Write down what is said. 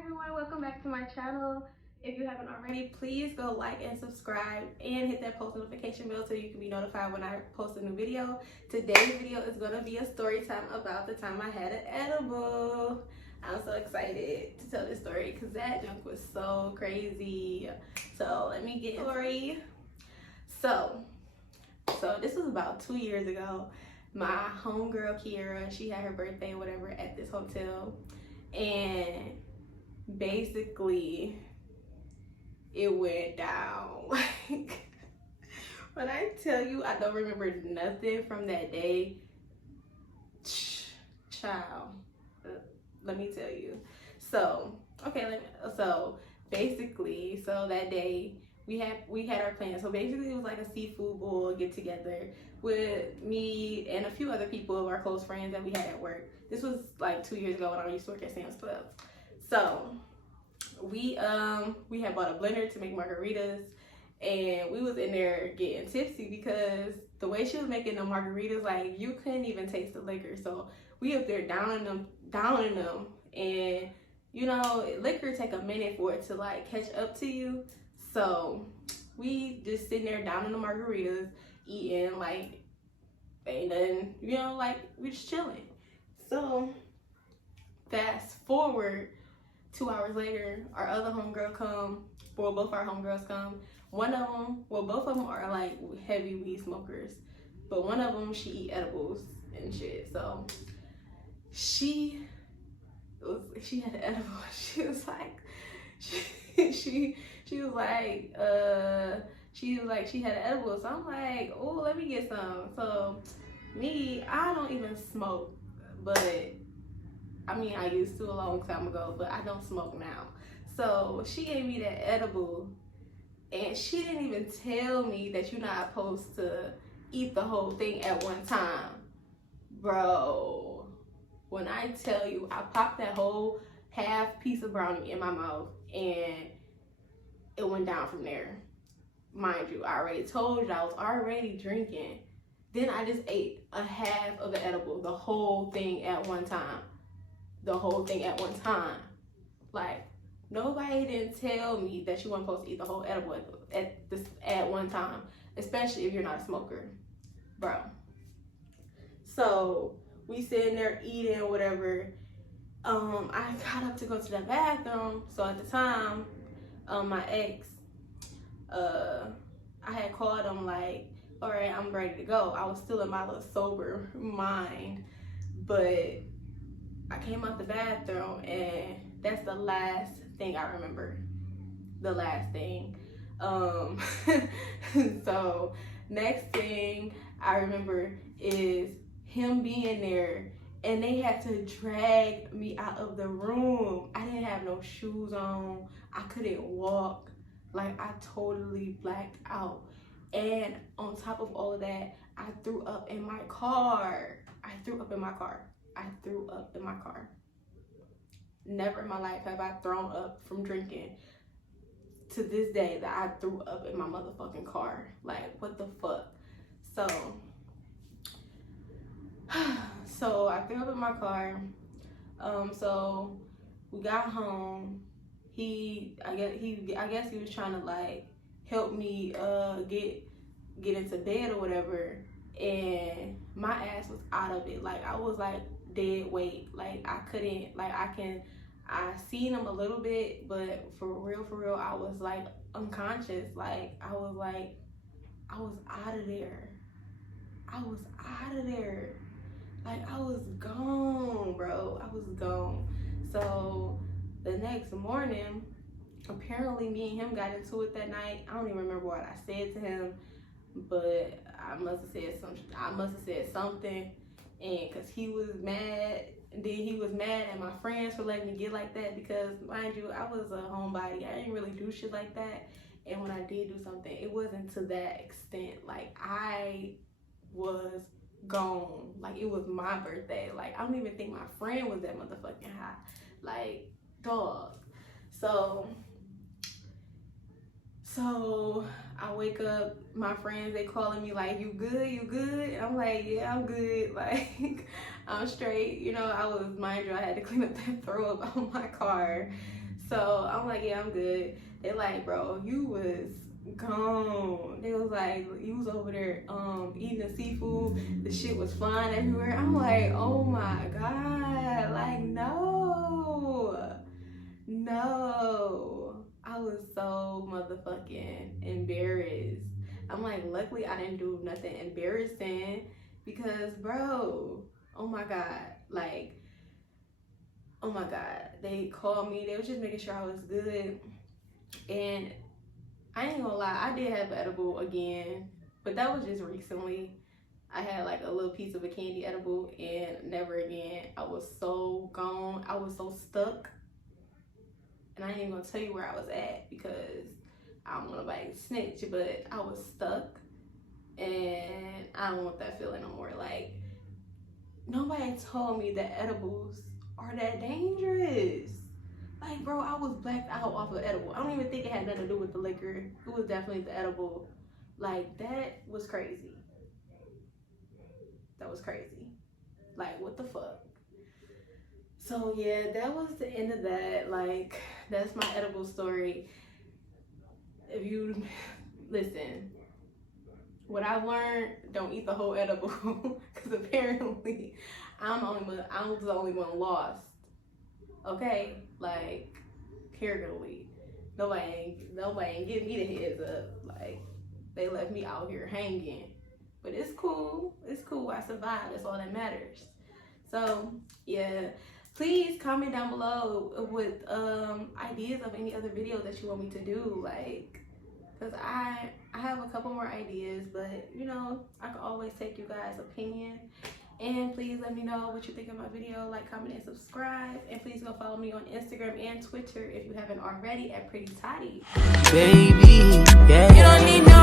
everyone, welcome back to my channel. If you haven't already, please go like and subscribe and hit that post notification bell so you can be notified when I post a new video. Today's video is going to be a story time about the time I had an edible. I'm so excited to tell this story because that junk was so crazy. So let me get story. So this was about 2 years ago. My homegirl Kiera, she had her birthday or whatever at this hotel, and basically it went down. Like, when I tell you I don't remember nothing from that day, child, let me tell you. So basically that day we had our plans. So basically it was like a seafood bowl get together with me and a few other people of our close friends that we had at work. This was like 2 years ago when I used to work at Sam's Club. So we had bought a blender to make margaritas, and we was in there getting tipsy because the way she was making the margaritas, like, you couldn't even taste the liquor. So we up there downing them, and you know, liquor take a minute for it to like catch up to you. So we just sitting there downing the margaritas, eating like ain't nothing, you know, like we just chilling. So fast forward 2 hours later, our other homegirl come, well, both our homegirls come. One of them, well, both of them are like heavy weed smokers, but one of them, she eat edibles and shit. So she had an edible. She was like, she was like, she had an edible. So I'm like, oh, let me get some. So me, I don't even smoke, but I mean, I used to a long time ago, but I don't smoke now. So she gave me that edible, and she didn't even tell me that you're not supposed to eat the whole thing at one time. Bro, when I tell you, I popped that whole half piece of brownie in my mouth, and it went down from there. Mind you, I already told you I was already drinking. Then I just ate a half of the edible, the whole thing at one time. Like, nobody didn't tell me that you weren't supposed to eat the whole edible at one time, especially if you're not a smoker, bro. So we sitting there eating whatever. I got up to go to the bathroom. So at the time, my ex, I had called him like, all right, I'm ready to go. I was still in my little sober mind, but I came out the bathroom, and that's the last thing I remember. The last thing. So next thing I remember is him being there, and they had to drag me out of the room. I didn't have no shoes on. I couldn't walk. Like, I totally blacked out. And on top of all of that, I threw up in my car. Never in my life have I thrown up from drinking. To this day, that I threw up in my motherfucking car. Like, what the fuck? So I threw up in my car. So we got home. I guess he was trying to like help me get into bed or whatever, and my ass was out of it. Like, I was like dead weight. Like, I couldn't, like, I seen him a little bit, but for real, I was like unconscious. Like, I was out of there. Like, I was gone, bro. I was gone. So the next morning, apparently me and him got into it that night. I don't even remember what I said to him, but I must have said something, and because he was mad. And then he was mad at my friends for letting me get like that, because, mind you, I was a homebody. I didn't really do shit like that. And when I did do something, it wasn't to that extent. Like, I was gone. Like, it was my birthday. Like, I don't even think my friend was that motherfucking high. Like, dog. So I wake up, my friends, they calling me like, you good? And I'm like, yeah, I'm good. Like, I'm straight. You know, mind you, I had to clean up that throw up on my car. So I'm like, yeah, I'm good. They're like, bro, you was gone. They was like, you was over there eating the seafood. The shit was flying everywhere. I'm like, oh my God. Like, no. I was so motherfucking embarrassed. I'm like, luckily I didn't do nothing embarrassing because, bro, oh my God. Like, oh my God. They called me. They was just making sure I was good. And I ain't gonna lie, I did have edible again, but that was just recently. I had like a little piece of a candy edible and never again. I was so gone. I was so stuck. And I ain't even gonna tell you where I was at because I don't want nobody to snitch, but I was stuck and I don't want that feeling no more. Like, nobody told me that edibles are that dangerous. Like, bro, I was blacked out off of edible. I don't even think it had nothing to do with the liquor. It was definitely the edible. Like, that was crazy. That was crazy. Like, what the fuck? So, yeah, that was the end of that. Like, that's my edible story. If you, listen, what I learned, don't eat the whole edible. Because apparently, I was the only one lost. Okay? Like, carefully. Nobody ain't give me the heads up. Like, they left me out here hanging. But it's cool. It's cool. I survived. That's all that matters. So, yeah. Please comment down below with ideas of any other videos that you want me to do. Like, because I have a couple more ideas. But, you know, I can always take you guys' opinion. And please let me know what you think of my video. Like, comment, and subscribe. And please go follow me on Instagram and Twitter if you haven't already at Pretty Toddy. Baby, yeah. You don't need no